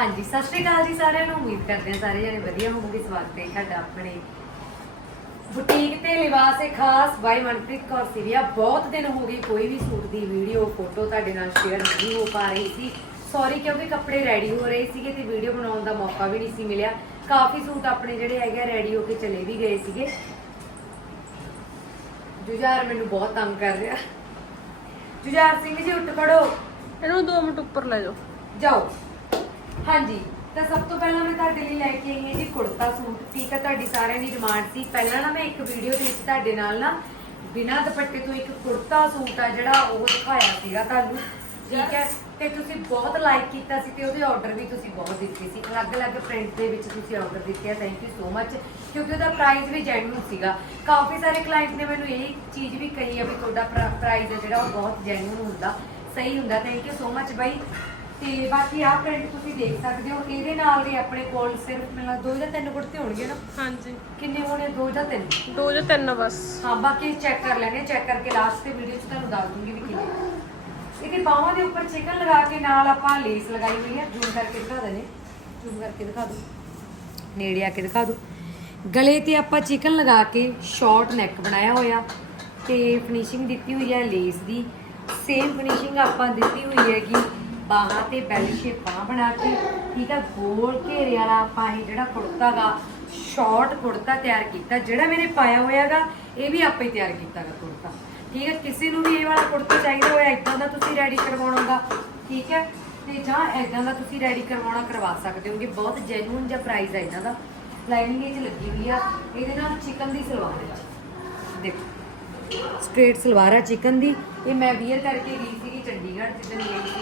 ਹਾਂਜੀ ਸਤਿ ਸ਼੍ਰੀ ਅਕਾਲ ਜੀ ਸਾਰਿਆਂ ਨੂੰ। ਉਮੀਦ ਕਰਦੇ ਹਾਂ ਸਾਰੇ ਜਣੇ ਵਧੀਆ ਹੋਵੋਗੇ। ਸਵਾਗਤ ਹੈ ਤੁਹਾਡਾ ਆਪਣੇ ਬੁਟੀਕ ਤੇ ਲਿਬਾਸੇ ਖਾਸ ਬਾਈ ਮਨਪ੍ਰੀਤ ਕੌਰ ਸਿਰਿਆ। ਬਹੁਤ ਦਿਨ ਹੋ ਗਏ ਕੋਈ ਵੀ ਸੂਟ ਦੀ ਵੀਡੀਓ ਫੋਟੋ ਤੁਹਾਡੇ ਨਾਲ ਸ਼ੇਅਰ ਨਹੀਂ ਹੋ ਪਾ ਰਹੀ ਸੀ। ਸੌਰੀ ਕਿਉਂਕਿ ਕੱਪੜੇ ਰੈਡੀ ਹੋ ਰਹੇ ਸੀਗੇ ਤੇ ਵੀਡੀਓ ਬਣਾਉਣ ਦਾ ਮੌਕਾ ਵੀ ਨਹੀਂ ਸੀ ਮਿਲਿਆ। ਕਾਫੀ ਸੂਟ ਆਪਣੇ ਜਿਹੜੇ ਹੈਗੇ ਰੈਡੀ ਹੋ ਕੇ ਚਲੇ ਵੀ ਗਏ ਸੀਗੇ। ਜੁਝਾਰ ਮੈਨੂੰ ਬਹੁਤ ਤੰਗ ਕਰ ਰਿਹਾ। ਜੁਝਾਰ ਸਿੰਘ ਜੀ ਉੱਠ ਖੜੋ। ਇਹਨੂੰ 2 ਮਿੰਟ ਉੱਪਰ ਲੈ ਜਾਓ। ਜਾਓ। ਹਾਂਜੀ, ਤਾਂ ਸਭ ਤੋਂ ਪਹਿਲਾਂ ਮੈਂ ਤੁਹਾਡੇ ਲਈ ਲੈ ਕੇ ਆਈ ਹਾਂ ਜੀ ਕੁੜਤਾ ਸੂਟ। ਠੀਕ ਹੈ ਤੁਹਾਡੀ ਸਾਰਿਆਂ ਦੀ ਡਿਮਾਂਡ ਸੀ। ਪਹਿਲਾਂ ਨਾ ਮੈਂ ਇੱਕ ਵੀਡੀਓ ਦੇ ਵਿੱਚ ਤੁਹਾਡੇ ਨਾਲ ਨਾ ਬਿਨਾਂ ਦੁਪੱਟੇ ਤੋਂ ਇੱਕ ਕੁੜਤਾ ਸੂਟ ਆ ਜਿਹੜਾ ਉਹ ਦਿਖਾਇਆ ਸੀਗਾ ਤੁਹਾਨੂੰ। ਠੀਕ ਹੈ ਤੇ ਤੁਸੀਂ ਬਹੁਤ ਲਾਈਕ ਕੀਤਾ ਸੀ ਤੇ ਉਹਦੇ ਆਰਡਰ ਵੀ ਤੁਸੀਂ ਬਹੁਤ ਦਿੱਤੇ ਸੀ। ਅਲੱਗ-ਅਲੱਗ ਪ੍ਰਿੰਟ ਦੇ ਵਿੱਚ ਤੁਸੀਂ ਆਰਡਰ ਦਿੱਤੇ ਆ ਥੈਂਕ ਯੂ ਸੋ ਮੱਚ ਕਿਉਂਕਿ ਉਹਦਾ ਪ੍ਰਾਈਸ ਵੀ ਜੈਨੂਇਨ ਸੀਗਾ। ਕਾਫੀ ਸਾਰੇ ਕਲਾਇੰਟ ਨੇ ਮੈਨੂੰ ਇਹ ਚੀਜ਼ ਵੀ ਕਹੀ ਆ ਵੀ ਤੁਹਾਡਾ ਪ੍ਰਾਈਸ ਹੈ ਜਿਹੜਾ ਉਹ ਬਹੁਤ ਜੈਨੂਇਨ ਹੁੰਦਾ, ਸਹੀ ਹੁੰਦਾ। ਥੈਂਕ ਯੂ ਸੋ ਮੱਚ ਬਾਈ। ਤੇ ਬਾਕੀ ਆਹ ਪ੍ਰਿੰਟ ਤੁਸੀਂ ਦੇਖ ਸਕਦੇ ਹੋ ਇਹਦੇ ਨਾਲ ਦੇ ਆਪਣੇ ਕੋਲ ਸਿਰਫ ਮੈਨੂੰ ਦੋ ਜਾਂ ਤਿੰਨ ਕੁੜਤੇ ਹੋਣਗੇ ਨਾ? ਹਾਂਜੀ। ਕਿੰਨੇ ਹੋਣੇ? ਦੋ ਜਾਂ ਤਿੰਨ? 2 ਜਾਂ 3 ਬਸ। ਹਾਂ ਬਾਕੀ ਚੈੱਕ ਕਰ ਲੈਣੇ ਚੈੱਕ ਕਰਕੇ ਲਾਸਟ ਤੇ ਵੀਡੀਓ 'ਚ ਤੁਹਾਨੂੰ ਦੱਸ ਦੂੰਗੀ ਵੀ ਕਿੰਨੇ ਇਹਦੀ ਬਾਹਾਂ ਦੇ ਉੱਪਰ ਚਿਕਨ ਲਗਾ ਕੇ ਨਾਲ ਆਪਾਂ ਲੇਸ ਲਗਾਈ ਹੋਈ ਹੈ ਜ਼ੂਮ ਕਰਕੇ ਦਿਖਾ ਦਨੇ ਜ਼ੂਮ ਕਰਕੇ ਦਿਖਾ ਦੋ। ਨੇੜੇ ਆ ਕੇ ਦਿਖਾ ਦੋ। ਗਲੇ ਤੇ ਆਪਾਂ ਚਿਕਨ ਲਗਾ ਕੇ ਸ਼ਾਰਟ ਨੈਕ ਬਣਾਇਆ ਹੋਇਆ ਤੇ ਫਿਨਿਸ਼ਿੰਗ ਦਿੱਤੀ ਹੋਈ ਹੈ ਲੇਸ ਦੀ। ਸੇਮ ਫਿਨਿਸ਼ਿੰਗ ਆਪਾਂ ਦਿੱਤੀ ਹੋਈ ਹੈਗੀ ਬਾਹਾਂ ਤੇ ਬੈਲ ਸ਼ੇਪਾਂ ਬਣਾ ਕੇ, ਠੀਕ ਹੈ ਗੋਲ ਘੇਰੇ ਵਾਲਾ ਆਪਾਂ ਇਹ ਜਿਹੜਾ ਕੁੜਤਾ ਗਾ ਸ਼ਾਰਟ ਕੁੜਤਾ ਤਿਆਰ ਕੀਤਾ, ਜਿਹੜਾ ਮੇਰੇ ਪਾਇਆ ਹੋਇਆਗਾ, ਇਹ ਵੀ ਆਪੇ ਤਿਆਰ ਕੀਤਾਗਾ ਕੁੜਤਾ। ਠੀਕ ਹੈ ਕਿਸੇ ਨੂੰ ਵੀ ਇਹ ਵਾਲਾ ਕੁੜਤਾ ਚਾਹੀਦਾ ਹੋਇਆ ਇਦਾਂ ਦਾ ਤੁਸੀਂ ਰੈਡੀ ਕਰਵਾਉਣਾਗਾ, ਠੀਕ ਹੈ ਤੇ ਜਾਂ ਇਦਾਂ ਦਾ ਤੁਸੀਂ ਰੈਡੀ ਕਰਵਾਉਣਾ, ਕਰਵਾ ਸਕਦੇ ਹੋਗੇ, ਬਹੁਤ ਜੈਨੂਇਨ ਜਿਹਾ ਪ੍ਰਾਈਸ ਹੈ ਇਹਨਾਂ ਦਾ। ਲਾਈਨਿੰਗ ਇਹ 'ਚ ਲੱਗੀ ਹੋਈ ਆ, ਇਹਦੇ ਨਾਲ ਚਿਕਨ ਦੀ ਸਲਵਾਰ ਹੈ ਦੇਖੋ ਸਟ੍ਰੇਟ ਸਲਵਾਰ ਆ ਚਿਕਨ ਦੀ, ਇਹ ਮੈਂ ਵੀਅਰ ਕਰਕੇ ਗਈ ਸੀਗੀ ਚੰਡੀਗੜ੍ਹ, ਜਿੱਦਣ ਗਈ ਸੀਗੀ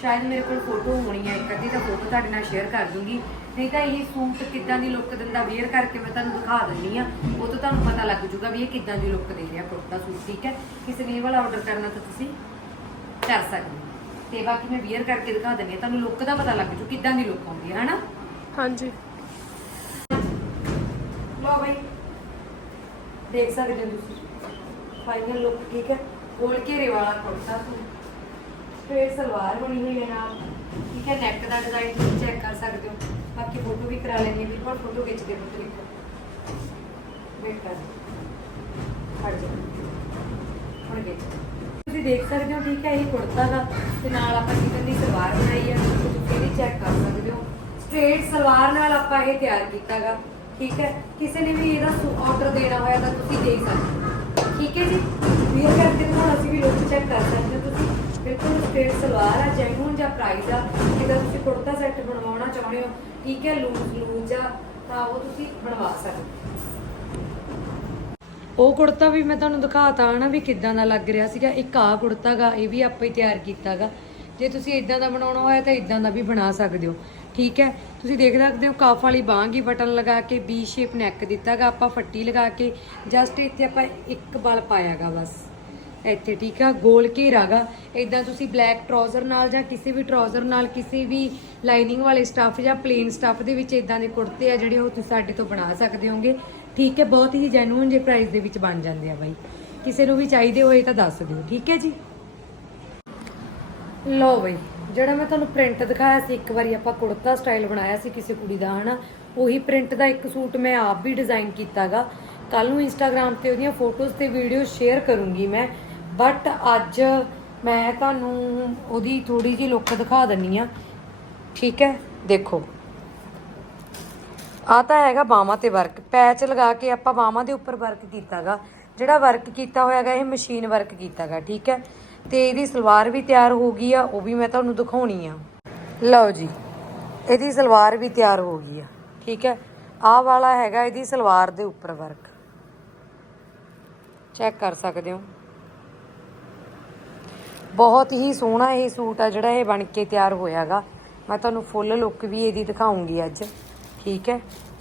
ਸ਼ਾਇਦ ਮੇਰੇ ਕੋਲ ਫੋਟੋ ਹੋਣੀ ਹੈ ਇੱਕ ਅੱਧੀ ਤਾਂ ਫੋਟੋ ਤੁਹਾਡੇ ਨਾਲ ਸ਼ੇਅਰ ਕਰ ਦੂੰਗੀ। ਨਹੀਂ ਤਾਂ ਇਹ ਸੂਟ ਕਿੱਦਾਂ ਦੀ ਲੁੱਕ ਦਿੰਦਾ ਵੀਅਰ ਕਰਕੇ ਮੈਂ ਤੁਹਾਨੂੰ ਦਿਖਾ ਦਿੰਨੀ ਆ। ਉਹ ਤੋਂ ਤੁਹਾਨੂੰ ਪਤਾ ਲੱਗ ਜੂਗਾ ਵੀ ਇਹ ਕਿੱਦਾਂ ਦੀ ਲੁੱਕ ਦੇ ਰਿਹਾ ਕੁੜਤਾ ਸੂਟ ਠੀਕ ਹੈ? ਕਿਸੇ ਨੇ ਇਹ ਵਾਲਾ ਆਰਡਰ ਕਰਨਾ ਤਾਂ ਤੁਸੀਂ ਕਰ ਸਕਦੇ ਤੇ ਬਾਕੀ ਮੈਂ ਵੀਅਰ ਕਰਕੇ ਦਿਖਾ ਦਿੰਨੀ ਆ ਤੁਹਾਨੂੰ ਲੁੱਕ ਦਾ ਪਤਾ ਲੱਗ ਜੂ ਕਿੱਦਾਂ ਦੀ ਲੁੱਕ ਆਉਂਦੀ ਹੈ ਹਨਾ? ਹਾਂਜੀ। ਲੋ ਬਈ ਦੇਖ ਸਕਦੇ ਹੋ ਤੁਸੀਂ। ਫਾਈਨਲ ਲੁੱਕ ਠੀਕ ਹੈ? ਗੋਲ ਘੇਰੇ ਵਾਲਾ ਕੁੜਤਾ ਸੂਟ। ਫੇਰ ਸਲਵਾਰ ਬਣੀ ਹੋਈ ਹੈ ਨਾਲ। ਠੀਕ ਹੈ ਨੈਕ ਦਾ ਡਿਜ਼ਾਈਨ ਤੁਸੀਂ ਚੈੱਕ ਕਰ ਸਕਦੇ ਹੋ। ਬਾਕੀ ਫੋਟੋ ਵੀ ਕਰਾ ਲੈਣੀ ਵੀ ਪਰ ਫੋਟੋ ਖਿੱਚ ਦੇ ਪੁੱਤ ਇੱਕ। ਵੇਟ ਕਰ ਹਟ ਜਾ। ਹੁਣ ਖਿੱਚ। ਤੁਸੀਂ ਦੇਖ ਸਕਦੇ ਹੋ, ਠੀਕ ਹੈ, ਇਹ ਕੁੜਤਾ ਦਾ ਤੇ ਨਾਲ ਆਪਾਂ ਚਿਕਨ ਦੀ ਸਲਵਾਰ ਬਣਾਈ ਹੈ। ਤੁਸੀਂ ਇਹ ਚੈੱਕ ਕਰ ਸਕਦੇ ਹੋ। ਸਟ੍ਰੇਟ ਸਲਵਾਰ ਨਾਲ ਆਪਾਂ ਇਹ ਤਿਆਰ ਕੀਤਾਗਾ। ਠੀਕ ਹੈ, ਕਿਸੇ ਨੇ ਵੀ ਇਹਦਾ ਆਰਡਰ ਦੇਣਾ ਹੋਇਆ ਤਾਂ ਤੁਸੀਂ ਦੇ ਸਕਦੇ ਠੀਕ ਹੈ ਜੀ? ਵੀਰ ਕਰਕੇ ਤੁਹਾਨੂੰ ਅਸੀਂ ਵੀ ਲੁੱਕ ਚੈੱਕ ਕਰ ਸਕਦੇ ਹੋ ਤੁਸੀਂ। ਬਿਲਕੁਲ ਸਟ੍ਰੇਟ ਸਲਵਾਰ ਆ ਜੈਨੂਨ ਜਾਂ ਪ੍ਰਾਈਸ ਆ। ਜਿਹਦਾ ਤੁਸੀਂ ਕੁੜਤਾ ਸੈੱਟ ਬਣਵਾਉਣਾ ਚਾਹੁੰਦੇ ਹੋ, ਠੀਕ ਹੈ ਲੂਜ਼ ਲੂਜ਼ ਆ, ਤਾਂ ਉਹ ਤੁਸੀਂ ਬਣਵਾ ਸਕਦੇ ਉਹ ਕੁੜਤਾ ਵੀ ਮੈਂ ਤੁਹਾਨੂੰ ਦਿਖਾਤਾ ਨਾ ਵੀ ਕਿੱਦਾਂ ਦਾ ਲੱਗ ਰਿਹਾ ਸੀਗਾ। ਇੱਕ ਆ ਕੁੜਤਾਗਾ ਇਹ ਵੀ ਆਪਾਂ ਹੀ ਤਿਆਰ ਕੀਤਾਗਾ ਜੇ ਤੁਸੀਂ ਇਦਾਂ ਦਾ ਬਣਾਉਣਾ ਹੋਇਆ ਤਾਂ ਇਦਾਂ ਦਾ ਵੀ ਬਣਾ ਸਕਦੇ ਹੋ। ਠੀਕ ਹੈ, ਤੁਸੀਂ ਦੇਖ ਸਕਦੇ ਹੋ ਕਾਫ ਵਾਲੀ ਬਾਂਹ ਕੀ ਬਟਨ ਲਗਾ ਕੇ ਬੀ ਸ਼ੇਪ ਨੈਕ ਦਿੱਤਾਗਾ ਆਪਾਂ ਫੱਟੀ ਲਗਾ ਕੇ ਜਸਟ ਇੱਥੇ ਆਪਾਂ ਇੱਕ ਬਲ ਪਾਇਆਗਾ ਬਸ। ਇੱਥੇ ਠੀਕ ਆ, ਗੋਲ ਘੇਰਾਗਾ ਇਦਾਂ ਤੁਸੀਂ ਬਲੈਕ ਟਰਾਊਜ਼ਰ ਨਾਲ ਜਾਂ ਕਿਸੇ ਵੀ ਟਰਾਊਜ਼ਰ ਨਾਲ ਕਿਸੇ ਵੀ ਲਾਈਨਿੰਗ ਵਾਲੇ ਸਟੱਫ ਜਾਂ ਪਲੇਨ ਸਟੱਫ ਦੇ ਵਿੱਚ ਇਦਾਂ ਦੇ ਕੁੜਤੇ ਆ ਜਿਹੜੇ ਉਹ ਤੁਸੀਂ ਸਾਡੇ ਤੋਂ ਬਣਾ ਸਕਦੇ ਹੋਗੇ। ਠੀਕ ਹੈ, ਬਹੁਤ ਹੀ ਜੈਨੂਇਨ ਜੇ ਪ੍ਰਾਈਸ ਦੇ ਵਿੱਚ ਬਣ ਜਾਂਦੇ ਆ ਬਾਈ। ਕਿਸੇ ਨੂੰ ਵੀ ਚਾਹੀਦੇ ਹੋਏ ਤਾਂ ਦੱਸ ਦਿਓ, ਠੀਕ ਹੈ ਜੀ? ਲਓ ਬਈ, ਜਿਹੜਾ ਮੈਂ ਤੁਹਾਨੂੰ ਪ੍ਰਿੰਟ ਦਿਖਾਇਆ ਸੀ, ਇੱਕ ਵਾਰੀ ਆਪਾਂ ਕੁੜਤਾ ਸਟਾਈਲ ਬਣਾਇਆ ਸੀ ਕਿਸੇ ਕੁੜੀ ਦਾ, ਹਨਾ? ਉਹੀ ਪ੍ਰਿੰਟ ਦਾ ਇੱਕ ਸੂਟ ਮੈਂ ਆਪ ਵੀ ਡਿਜ਼ਾਈਨ ਕੀਤਾਗਾ ਕੱਲ ਨੂੰ ਇੰਸਟਾਗ੍ਰam ਤੇ ਉਹਦੀਆਂ ਫੋਟੋਜ਼ ਤੇ ਵੀਡੀਓ ਸ਼ੇਅਰ ਕਰੂੰਗੀ ਮੈਂ। ਬਟ ਅੱਜ ਮੈਂ ਤੁਹਾਨੂੰ ਉਹਦੀ ਥੋੜੀ ਜਿਹੀ ਲੁੱਕ ਦਿਖਾ ਦਿੰਨੀ ਆ ਠੀਕ ਹੈ? ਦੇਖੋ। ਆ ਤਾਂ ਹੈਗਾ ਬਾਹਾਂ ਤੇ ਵਰਕ ਪੈਚ ਲਗਾ ਕੇ ਆਪਾਂ ਬਾਹਾਂ ਦੇ ਉੱਪਰ ਵਰਕ ਕੀਤਾਗਾ। ਜਿਹੜਾ ਵਰਕ ਕੀਤਾ ਹੋਇਆਗਾ, ਇਹ ਮਸ਼ੀਨ ਵਰਕ ਕੀਤਾਗਾ, ਠੀਕ ਹੈ? ਤੇ ਇਹਦੀ ਸਲਵਾਰ ਵੀ ਤਿਆਰ ਹੋ ਗਈ ਆ, ਉਹ ਵੀ ਮੈਂ ਤੁਹਾਨੂੰ ਦਿਖਾਉਣੀ ਆ। ਲਓ ਜੀ, ਇਹਦੀ ਸਲਵਾਰ ਵੀ ਤਿਆਰ ਹੋ ਗਈ ਆ, ਠੀਕ ਹੈ? ਆਹ ਵਾਲਾ ਹੈਗਾ ਇਹਦੀ ਸਲਵਾਰ ਦੇ ਉੱਪਰ ਵਰਕ ਚੈੱਕ ਕਰ ਸਕਦੇ ਹੋ? ਬਹੁਤ ਹੀ ਸੋਹਣਾ ਇਹ ਸੂਟ ਆ ਜਿਹੜਾ ਇਹ ਬਣ ਕੇ ਤਿਆਰ ਹੋਇਆਗਾ। ਮੈਂ ਤੁਹਾਨੂੰ ਫੁੱਲ ਲੁੱਕ ਵੀ ਇਹਦੀ ਦਿਖਾਉਂਗੀ ਅੱਜ। ਠੀਕ ਹੈ?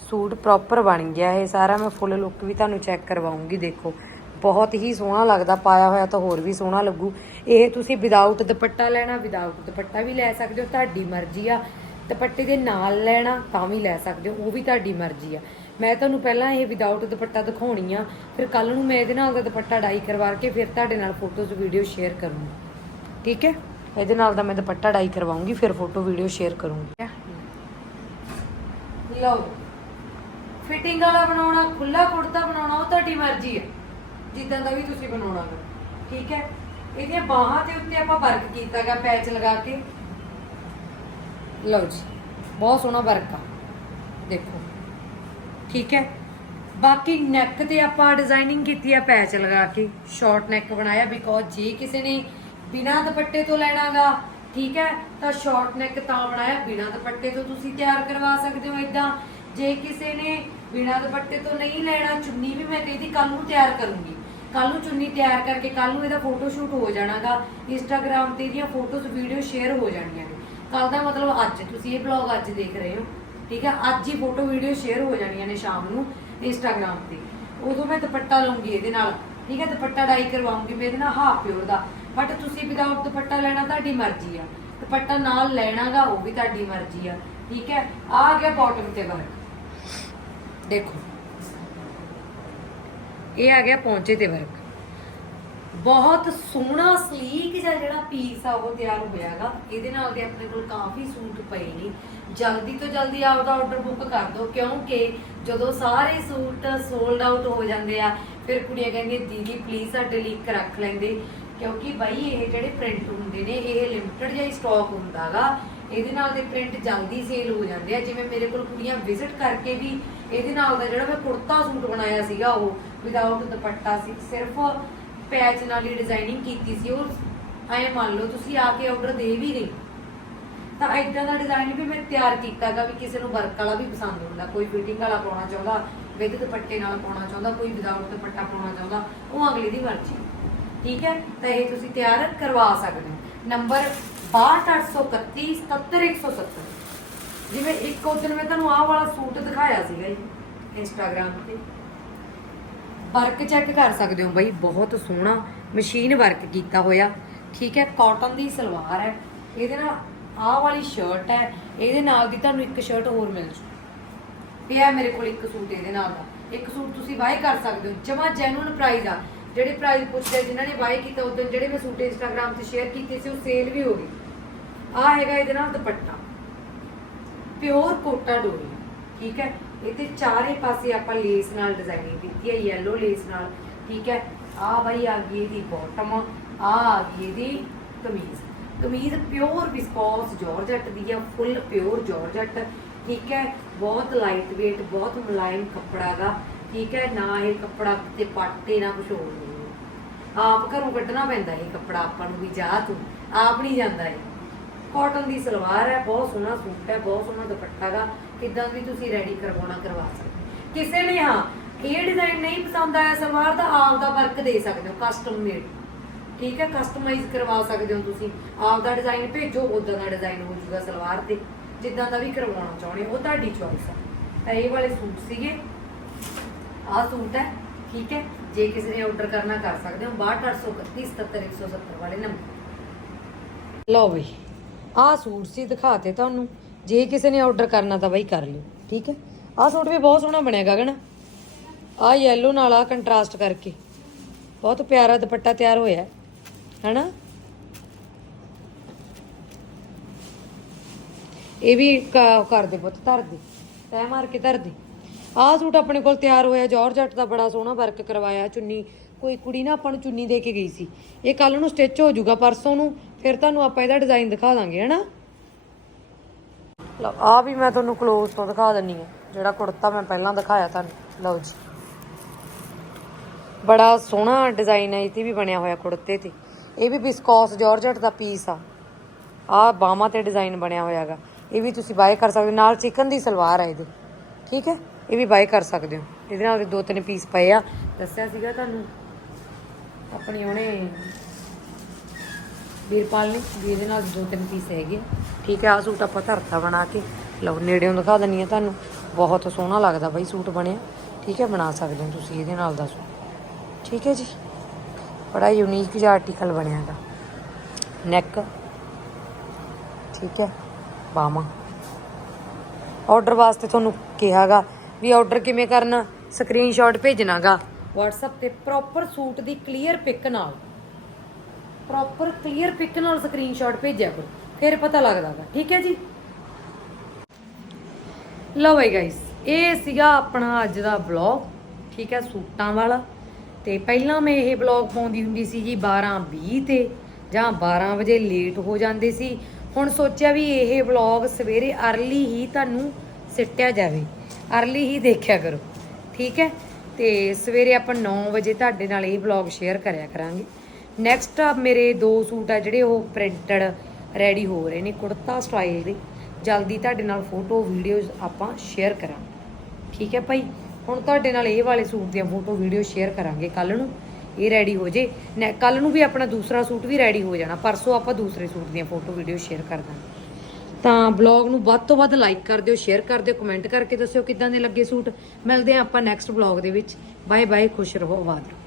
ਸੂਟ ਪ੍ਰੋਪਰ ਬਣ ਗਿਆ ਇਹ ਸਾਰਾ। ਮੈਂ ਫੁੱਲ ਲੁੱਕ ਵੀ ਤੁਹਾਨੂੰ ਚੈੱਕ ਕਰਵਾਉਂਗੀ, ਦੇਖੋ। ਬਹੁਤ ਹੀ ਸੋਹਣਾ ਲੱਗਦਾ, ਪਾਇਆ ਹੋਇਆ ਤਾਂ ਹੋਰ ਵੀ ਸੋਹਣਾ ਲੱਗੂ। ਇਹ ਤੁਸੀਂ ਵਿਦਆਊਟ ਦੁਪੱਟਾ ਲੈਣਾ ਵਿਦਆਊਟ ਦੁਪੱਟਾ ਵੀ ਲੈ ਸਕਦੇ ਹੋ, ਤੁਹਾਡੀ ਮਰਜ਼ੀ ਆ। ਦੁਪੱਟੇ ਦੇ ਨਾਲ ਲੈਣਾ ਤਾਂ ਵੀ ਲੈ ਸਕਦੇ ਹੋ, ਉਹ ਵੀ ਤੁਹਾਡੀ ਮਰਜ਼ੀ ਆ। ਮੈਂ ਤੁਹਾਨੂੰ ਪਹਿਲਾਂ ਇਹ ਵਿਦਆਊਟ ਦੁਪੱਟਾ ਦਿਖਾਉਣੀ ਆ, ਫਿਰ ਕੱਲ ਨੂੰ ਮੈਂ ਇਹਦੇ ਨਾਲ ਦਾ ਦੁਪੱਟਾ ਡਾਈ ਕਰਵਾ ਕੇ ਫਿਰ ਤੁਹਾਡੇ ਨਾਲ ਫੋਟੋਜ਼ ਵੀਡੀਓ ਸ਼ੇਅਰ ਕਰੂੰਗੀ। ਠੀਕ ਹੈ? ਇਹਦੇ ਨਾਲ ਦਾ ਮੈਂ ਦੁਪੱਟਾ ਡਾਈ ਕਰਵਾਉਂਗੀ, ਫਿਰ ਫੋਟੋ, ਵੀਡੀਓ ਸ਼ੇਅਰ ਕਰੂੰਗੀ। ਲਓ, ਫਿਟਿੰਗ ਵਾਲਾ ਬਣਾਉਣਾ ਖੁੱਲਾ ਕੁੜਤਾ ਬਣਾਉਣਾ, ਉਹ ਤੁਹਾਡੀ ਮਰਜ਼ੀ ਹੈ। ਜਿੱਦਾਂ ਦਾ ਵੀ ਤੁਸੀਂ ਬਣਾਉਣਾ ਠੀਕ ਹੈ? ਇਹਦੀਆਂ ਬਾਹਾਂ ਦੇ ਉੱਤੇ ਆਪਾਂ ਵਰਕ ਕੀਤਾਗਾ ਪੈਚ ਲਗਾ ਕੇ। ਲਓ ਜੀ, ਬਹੁਤ ਸੋਹਣਾ ਵਰਕ ਆ। ਦੇਖੋ। ਠੀਕ ਹੈ? ਬਾਕੀ ਨੈਕ ਤੇ ਆਪਾਂ ਡਿਜ਼ਾਈਨਿੰਗ ਕੀਤੀ ਆ ਪੈਚ ਲਗਾ ਕੇ। ਸ਼ਾਰਟ ਨੈਕ ਬਣਾਇਆ ਬਿਕੋਜ਼ ਜੇ ਕਿਸੇ ਨੇ ਬਿਨਾਂ ਦੁਪੱਟੇ ਤੋਂ ਲੈਣਾਗਾ। ਠੀਕ ਹੈ? ਤਾਂ ਸ਼ਾਰਟ ਨੈਕ ਤਾਂ ਬਣਾਇਆ, ਬਿਨਾਂ ਦੁਪੱਟੇ ਤੋਂ ਤੁਸੀਂ ਤਿਆਰ ਕਰਵਾ ਸਕਦੇ ਹੋ ਇਦਾਂ ਜੇ ਕਿਸੇ ਨੇ ਬਿਨਾਂ ਦੁਪੱਟੇ ਤੋਂ ਨਹੀਂ ਲੈਣਾ, ਚੁੰਨੀ ਵੀ ਮੈਂ ਇਹਦੀ ਕੱਲ ਨੂੰ ਤਿਆਰ ਕਰੂੰਗੀ। ਕੱਲ ਨੂੰ ਚੁੰਨੀ ਤਿਆਰ ਕਰਕੇ ਕੱਲ ਨੂੰ ਇਹਦਾ ਫੋਟੋ ਸ਼ੂਟ ਹੋ ਜਾਣਾਗਾ। ਇੰਸਟਾਗ੍ਰam ਤੇ ਇਹਦੀਆਂ ਫੋਟੋਜ਼ ਵੀਡੀਓ ਸ਼ੇਅਰ ਹੋ ਜਾਣੀਆਂ ਨੇ। ਕੱਲ ਦਾ ਮਤਲਬ ਅੱਜ, ਤੁਸੀਂ ਇਹ ਬਲੌਗ ਅੱਜ ਦੇਖ ਰਹੇ ਹੋ। ਠੀਕ ਹੈ? ਅੱਜ ਹੀ ਫੋਟੋ ਵੀਡੀਓ ਸ਼ੇਅਰ ਹੋ ਜਾਣੀਆਂ ਨੇ ਸ਼ਾਮ ਨੂੰ ਇੰਸਟਾਗ੍ਰam ਤੇ। ਉਦੋਂ ਮੈਂ ਦੁਪੱਟਾ ਲਵਾਂਗੀ ਇਹਦੇ ਨਾਲ। ਠੀਕ ਹੈ? ਦੁਪੱਟਾ ਡਾਈ ਕਰਵਾਉਂਗੀ ਮੇਰੇ ਨਾਲ ਹਾਫ ਪਿਓਰ ਦਾ। ਬਟ ਤੁਸੀਂ ਵਿਦਆਊਟ ਦੁਪੱਟਾ ਲੈਣਾ ਤੁਹਾਡੀ ਮਰਜ਼ੀ ਆ। ਦੁਪੱਟਾ ਨਾਲ ਲੈਣਾਗਾ, ਉਹ ਵੀ ਤੁਹਾਡੀ ਮਰਜ਼ੀ ਆ। ਠੀਕ ਹੈ? ਆ ਗਿਆ ਬਾਟਮ ਤੇ ਵਰਕ ਦੇਖੋ। ਇਹ ਆ ਗਿਆ ਪੌਂਚੇ ਤੇ ਵਰਕ ਬਹੁਤ ਸੋਹਣਾ ਸਲੀਕ ਜਿਹਾ ਜਿਹੜਾ ਪੀਸ ਆ, ਉਹ ਤਿਆਰ ਹੋਇਆਗਾ। ਇਹਦੇ ਨਾਲ ਦੇ ਆਪਣੇ ਕੋਲ ਕਾਫੀ ਸੂਟ ਪਏ ਨੇ। ਜਲਦੀ ਤੋਂ ਜਲਦੀ ਆਪਦਾ ਆਰਡਰ ਬੁੱਕ ਕਰ ਦਿਓ, ਕਿਉਂਕਿ ਜਦੋਂ ਸਾਰੇ ਸੂਟ ਸੋਲਡ ਆਊਟ ਹੋ ਜਾਂਦੇ ਆ, ਫਿਰ ਕੁੜੀਆਂ ਕਹਿੰਦੀਆਂ, ਦੀਦੀ ਪਲੀਜ਼ ਸਾਡੇ ਲਈ ਇੱਕ ਰੱਖ ਲੈਂਦੇ। ਕਿਉਂਕਿ ਬਾਈ ਇਹ ਜਿਹੜੇ ਪ੍ਰਿੰਟ ਹੁੰਦੇ ਨੇ, ਇਹ ਲਿਮਟਿਡ ਜਿਹਾ ਸਟਾਕ ਹੁੰਦਾਗਾ। ਇਹਦੇ ਨਾਲ ਦੇ ਪ੍ਰਿੰਟ ਜਲਦੀ ਸੇਲ ਹੋ ਜਾਂਦੇ ਆ। ਜਿਵੇਂ ਮੇਰੇ ਕੋਲ ਕੁੜੀਆਂ ਵਿਜ਼ਿਟ ਕਰਕੇ ਵੀ ਇਹਦੇ ਨਾਲ ਦਾ ਜਿਹੜਾ ਮੈਂ ਕੁੜਤਾ ਸੂਟ ਬਣਾਇਆ ਸੀਗਾ ਉਹ ਵਿਦਆਊਟ ਦੁਪੱਟਾ ਸੀ, ਸਿਰਫ ਪੈਚ ਨਾਲ ਹੀ ਡਿਜ਼ਾਈਨਿੰਗ ਕੀਤੀ ਸੀ। ਉਹ ਐ ਮੰਨ ਲਓ ਤੁਸੀਂ ਆ ਕੇ ਆਰਡਰ ਦੇ ਵੀ ਗਏ ਤਾਂ ਇਦਾਂ ਦਾ ਡਿਜ਼ਾਈਨ ਵੀ ਮੈਂ ਤਿਆਰ ਕੀਤਾਗਾ ਵੀ ਕਿਸੇ ਨੂੰ ਵਰਕ ਵਾਲਾ ਵੀ ਪਸੰਦ ਹੁੰਦਾ। ਕੋਈ ਫਿਟਿੰਗ ਵਾਲਾ ਪਾਉਣਾ ਚਾਹੁੰਦਾ ਵਿਦ ਦੁਪੱਟੇ ਨਾਲ ਪਾਉਣਾ ਚਾਹੁੰਦਾ, ਕੋਈ ਵਿਦਆਊਟ ਦੁਪੱਟਾ ਪਾਉਣਾ ਚਾਹੁੰਦਾ, ਉਹ ਅਗਲੇ ਦੀ ਮਰਜ਼ੀ। ਠੀਕ ਹੈ? ਤਾਂ ਇਹ ਤੁਸੀਂ ਤਿਆਰ ਕਰਵਾ ਸਕਦੇ ਹੋ। ਨੰਬਰ 62831 77170 ਜਿਵੇਂ ਇੱਕ ਉਦੋਂ ਮੈਂ ਤੁਹਾਨੂੰ ਆਹ ਵਾਲਾ ਸੂਟ ਦਿਖਾਇਆ ਸੀਗਾ ਜੀ ਇੰਸਟਾਗ੍ਰam ਤੇ। ਵਰਕ ਚੈੱਕ ਕਰ ਸਕਦੇ ਹੋ ਬਾਈ, ਬਹੁਤ ਸੋਹਣਾ ਮਸ਼ੀਨ ਵਰਕ ਕੀਤਾ ਹੋਇਆ। ਠੀਕ ਹੈ? ਕਾਟਨ ਦੀ ਸਲਵਾਰ ਹੈ। ਇਹਦੇ ਨਾਲ ਆਹ ਵਾਲੀ ਸ਼ਰਟ ਹੈ। ਇਹਦੇ ਨਾਲ ਦੀ ਤੁਹਾਨੂੰ ਇੱਕ ਸ਼ਰਟ ਹੋਰ ਮਿਲ ਜੂ। ਪਿਆ ਮੇਰੇ ਕੋਲ ਇੱਕ ਸੂਟ ਇਹਦੇ ਨਾਲ ਦਾ ਇੱਕ ਸੂਟ ਤੁਸੀਂ ਬਾਏ ਕਰ ਸਕਦੇ ਹੋ। ਜਮਾ ਜੈਨੂਨ ਪ੍ਰਾਈਸ ਆ। ਜਿਹੜੇ ਪ੍ਰਾਈਸ ਪੁੱਛਦੇ ਜਿਨ੍ਹਾਂ ਨੇ ਬਾਏ ਕੀਤਾ ਉਦੋਂ ਜਿਹੜੇ ਮੈਂ ਸੂਟ ਇੰਸਟਾਗ੍ਰam ਤੇ ਸ਼ੇਅਰ ਕੀਤੇ ਸੀ, ਉਹ ਸੇਲ ਵੀ ਹੋ ਗਈ। ਆ ਹੈਗਾ ਇਹਦੇ ਨਾਲ ਦੁਪੱਟਾ। ਪਿਓਰ ਕੋਟਾ ਡੋਰੀ, ਠੀਕ ਹੈ? ਇਹਦੇ ਚਾਰੇ ਪਾਸੇ ਆਪਾਂ ਲੇਸ ਨਾਲ ਡਿਜ਼ਾਈਨਿੰਗ ਕੀਤੀ ਹੈ ਯੈਲੋ ਲੇਸ ਨਾਲ, ਠੀਕ ਹੈ? ਆ ਬਾਈ ਆ ਗਈ ਇਹਦੀ ਬਾਟਮ ਆ ਆ ਗਈ ਇਹਦੀ ਕਮੀਜ਼। ਕਮੀਜ਼ ਪਿਓਰ ਵਿਸਕੋਸ ਜਾਰਜਟ ਦੀ ਆ ਫੁੱਲ ਪਿਓਰ ਜਾਰਜਟ ਠੀਕ ਹੈ? ਬਹੁਤ ਲਾਈਟ weight ਬਹੁਤ ਮੁਲਾਇਮ ਕੱਪੜਾ ਦਾ ਠੀਕ ਹੈ, ਨਾ ਇਹ ਕੱਪੜਾ ਤੇ ਪਾਟੇ, ਨਾ ਕੁਝ ਹੋਰ ਆਪ ਘਰੋਂ ਕੱਢਣਾ ਪੈਂਦਾ ਇਹ ਕੱਪੜਾ ਆਪਾਂ ਨੂੰ ਵੀ ਜਾ ਤੂੰ, ਆਪ ਨਹੀਂ ਜਾਂਦਾ ਇਹ। ਕਾਟਨ ਦੀ ਸਲਵਾਰ ਹੈ, ਬਹੁਤ ਸੋਹਣਾ ਸੂਟ ਹੈ, ਬਹੁਤ ਸੋਹਣਾ ਦੁਪੱਟਾ ਗਾ ਕਿਦਾਂ ਵੀ ਤੁਸੀਂ ਰੈਡੀ ਕਰਵਾਉਣਾ, ਕਰਵਾ ਸਕਦੇ ਕਿਸੇ ਨੇ ਹਾਂ, ਇਹ ਡਿਜ਼ਾਈਨ ਨਹੀਂ ਪਸੰਦ ਆਇਆ ਸਲਵਾਰ ਦਾ ਆਪ ਦਾ ਵਰਕ ਦੇ ਸਕਦੇ ਹੋ ਕਸਟਮ ਮੇਡ ਠੀਕ ਹੈ ਕਸਟਮਾਈਜ਼ ਕਰਵਾ ਸਕਦੇ ਹੋ ਤੁਸੀਂ। ਆਪ ਦਾ ਡਿਜ਼ਾਈਨ ਭੇਜੋ ਉਦਾਂ ਦਾ ਡਿਜ਼ਾਈਨ ਹੋ ਜਾਊਗਾ ਸਲਵਾਰ ਤੇ। ਜਿੱਦਾਂ ਦਾ ਵੀ ਕਰਵਾਉਣਾ ਚਾਹੁੰਦੇ ਹੋ, ਉਹ ਤੁਹਾਡੀ ਚੋਇਸ ਹੈ ਇਹ ਵਾਲੇ ਸੂਟ ਸੀਗੇ। ਆਹ ਸੂਟ ਹੈ, ਠੀਕ ਹੈ, ਜੇ ਕਿਸੇ ਨੇ ਆਰਡਰ ਕਰਨਾ ਕਰ ਸਕਦੇ ਹੋ 62831 ਵਾਲੇ ਨੰਬਰ। ਲਓ ਬਈ, ਆਹ ਸੂਟ ਸੀ, ਦਿਖਾਤੇ ਤੁਹਾਨੂੰ। ਜੇ ਕਿਸੇ ਨੇ ਆਰਡਰ ਕਰਨਾ ਤਾਂ ਬਈ ਕਰ ਲਿਓ, ਠੀਕ ਹੈ। ਆਹ ਸੂਟ ਵੀ ਬਹੁਤ ਸੋਹਣਾ ਬਣਿਆ ਗਗਨ। ਆਹ ਯੈਲੋ ਨਾਲ ਆ ਕੰਟਰਾਸਟ ਕਰਕੇ। ਬਹੁਤ ਪਿਆਰਾ ਦੁਪੱਟਾ ਤਿਆਰ ਹੋਇਆ ਹੈ ਹੈਨਾ? ਇਹ ਵੀ ਕ- ਕਰ ਦੇ ਪੁੱਤ, ਧਰ ਦੇ। ਤੈ ਮਾਰ ਕੇ ਧਰ ਦੇ। ਆਹ ਸੂਟ ਆਪਣੇ ਕੋਲ ਤਿਆਰ ਹੋਇਆ ਜਾਰਜਟ ਦਾ ਬੜਾ ਸੋਹਣਾ ਵਰਕ ਕਰਵਾਇਆ ਚੁੰਨੀ। ਕੋਈ ਕੁੜੀ ਨਾ ਆਪਾਂ ਨੂੰ ਚੁੰਨੀ ਦੇ ਕੇ ਗਈ ਸੀ। ਇਹ ਕੱਲ ਨੂੰ ਸਟਿਚ ਹੋ ਜਾਊਗਾ, ਪਰਸੋਂ ਨੂੰ। ਫਿਰ ਤੁਹਾਨੂੰ ਆਪਾਂ ਇਹਦਾ ਡਿਜ਼ਾਈਨ ਦਿਖਾ ਦਾਂਗੇ, ਹੈਨਾ? ਲਓ ਆ ਵੀ ਮੈਂ ਤੁਹਾਨੂੰ ক্লোਜ਼ ਤੋਂ ਦਿਖਾ ਦਿੰਨੀ ਆ। ਜਿਹੜਾ ਕੁੜਤਾ ਮੈਂ ਪਹਿਲਾਂ ਦਿਖਾਇਆ ਤੁਹਾਨੂੰ। ਲਓ ਜੀ। ਬੜਾ ਸੋਹਣਾ ਡਿਜ਼ਾਈਨ ਹੈ ਇਹ ਵੀ ਬਣਿਆ ਹੋਇਆ ਕੁੜਤੇ ਤੇ। ਇਹ ਵੀ ਬਿਸਕੋਸ ਜਾਰਜਟ ਦਾ ਪੀਸ ਆ। ਆ ਬਾਹਾਂ ਤੇ ਡਿਜ਼ਾਈਨ ਬਣਿਆ ਹੋਇਆਗਾ ਇਹ ਵੀ ਤੁਸੀਂ ਬਾਏ ਕਰ ਸਕਦੇ ਹੋ। ਨਾਲ ਚਿਕਨ ਦੀ ਸਲਵਾਰ ਆ ਇਹਦੇ। ਠੀਕ ਹੈ? ਇਹ ਵੀ ਬਾਏ ਕਰ ਸਕਦੇ ਹੋ। ਇਹਦੇ ਨਾਲ ਦੋ ਤਿੰਨ ਪੀਸ ਪਏ ਆ। ਦੱਸਿਆ ਸੀਗਾ ਤੁਹਾਨੂੰ, ਆਪਣੀ ਉਹਨੇ ਵੀਰਪਾਲ ਨੇ ਵੀ ਇਹਦੇ ਨਾਲ ਦੋ ਤਿੰਨ ਪੀਸ ਹੈਗੇ। ਆ। ਠੀਕ ਹੈ ਆ ਸੂਟ ਆਪਾਂ ਧਰਤਾ ਬਣਾ ਕੇ। ਲਓ, ਨੇੜਿਓਂ ਦਿਖਾ ਦਿੰਨੀ ਆ ਤੁਹਾਨੂੰ। ਬਹੁਤ ਸੋਹਣਾ ਲੱਗਦਾ ਬਾਈ ਸੂਟ ਬਣਿਆ। ਠੀਕ ਹੈ, ਬਣਾ ਸਕਦੇ ਹੋ ਤੁਸੀਂ ਇਹਦੇ ਨਾਲ ਦਾ ਸੂਟ। ਠੀਕ ਹੈ ਜੀ। ਬੜਾ ਯੂਨੀਕ ਜਿਹਾ ਆਰਟੀਕਲ ਬਣਿਆਗਾ ਨੈਕ ਠੀਕ ਹੈ, ਬਾਹਾਂ। ਆਰਡਰ ਵਾਸਤੇ ਤੁਹਾਨੂੰ ਕਿਹਾਗਾ ਵੀ ਆਰਡਰ ਕਿਵੇਂ ਕਰਨਾ? ਸਕਰੀਨਸ਼ਾਟ ਭੇਜਣਾਗਾ। WhatsApp ਤੇ ਪ੍ਰੋਪਰ ਸੂਟ ਦੀ ਕਲੀਅਰ ਪਿਕ ਨਾਲ। ਪ੍ਰੋਪਰ ਕਲੀਅਰ ਪਿਕ ਨਾਲ ਸਕਰੀਨਸ਼ਾਟ ਭੇਜਿਆ ਕਰੋ। ਫਿਰ ਪਤਾ ਲੱਗਦਾਗਾ। ਠੀਕ ਹੈ ਜੀ? ਲਓ ਬਾਈ ਗਾਇਸ ਇਹ ਸੀਗਾ ਆਪਣਾ ਅੱਜ ਦਾ ਵਲੌਗ ਠੀਕ ਹੈ, ਸੂਟਾਂ ਵਾਲਾ। ਤੇ ਪਹਿਲਾਂ ਮੈਂ ਇਹ ਵਲੌਗ ਪਾਉਂਦੀ ਹੁੰਦੀ ਸੀ ਜੀ 12:20 ਤੇ, ਜਾਂ 12 ਵਜੇ ਲੇਟ ਹੋ ਜਾਂਦੇ ਸੀ। ਹੁਣ ਸੋਚਿਆ ਵੀ ਇਹ ਵਲੌਗ ਸਵੇਰੇ ਅਰਲੀ ਹੀ ਤੁਹਾਨੂੰ ਸਿੱਟਿਆ ਜਾਵੇ। ਅਰਲੀ ਹੀ ਦੇਖਿਆ ਕਰੋ। ਠੀਕ ਹੈ? ਤੇ ਸਵੇਰੇ ਆਪਾਂ 9 ਵਜੇ ਤੁਹਾਡੇ ਨਾਲ ਇਹ ਵਲੌਗ ਸ਼ੇਅਰ ਕਰਿਆ ਕਰਾਂਗੇ। ਨੈਕਸਟ ਮੇਰੇ ਦੋ ਸੂਟ ਆ ਜਿਹੜੇ ਉਹ ਪ੍ਰਿੰਟਡ ਰੈਡੀ ਹੋ ਰਹੇ ਨੇ, ਕੁੜਤਾ ਸਟਾਈਲ ਦੇ। ਜਲਦੀ ਤੁਹਾਡੇ ਨਾਲ ਫੋਟੋ ਵੀਡੀਓਜ਼ ਆਪਾਂ ਸ਼ੇਅਰ ਕਰਾਂਗੇ। ਠੀਕ ਹੈ ਭਾਈ? ਹੁਣ ਤੁਹਾਡੇ ਨਾਲ ਇਹ ਵਾਲੇ ਸੂਟ ਦੀਆਂ ਫੋਟੋ ਵੀਡੀਓ ਸ਼ੇਅਰ ਕਰਾਂਗੇ ਕੱਲ ਨੂੰ। ਇਹ ਰੈਡੀ ਹੋ ਜੇ। ਕੱਲ ਨੂੰ ਵੀ ਆਪਣਾ ਦੂਸਰਾ ਸੂਟ ਵੀ ਰੈਡੀ ਹੋ ਜਾਣਾ। ਪਰਸੋਂ ਆਪਾਂ ਦੂਸਰੇ ਸੂਟ ਦੀਆਂ ਫੋਟੋ ਵੀਡੀਓ ਸ਼ੇਅਰ ਕਰ ਦਾਂਗੇ। ਤਾਂ ਬਲੌਗ ਨੂੰ ਵੱਧ ਤੋਂ ਵੱਧ ਲਾਈਕ ਕਰ ਦਿਓ ਸ਼ੇਅਰ ਕਰ ਦਿਓ ਕਮੈਂਟ ਕਰਕੇ ਦੱਸਿਓ ਕਿੱਦਾਂ ਦੇ ਲੱਗੇ ਸੂਟ। ਮਿਲਦੇ ਆ ਆਪਾਂ ਨੈਕਸਟ ਬਲੌਗ ਦੇ ਵਿੱਚ। ਬਾਏ ਬਾਏ ਖੁਸ਼ ਰਹੋ, ਆਬਾਦ ਰਹੋ।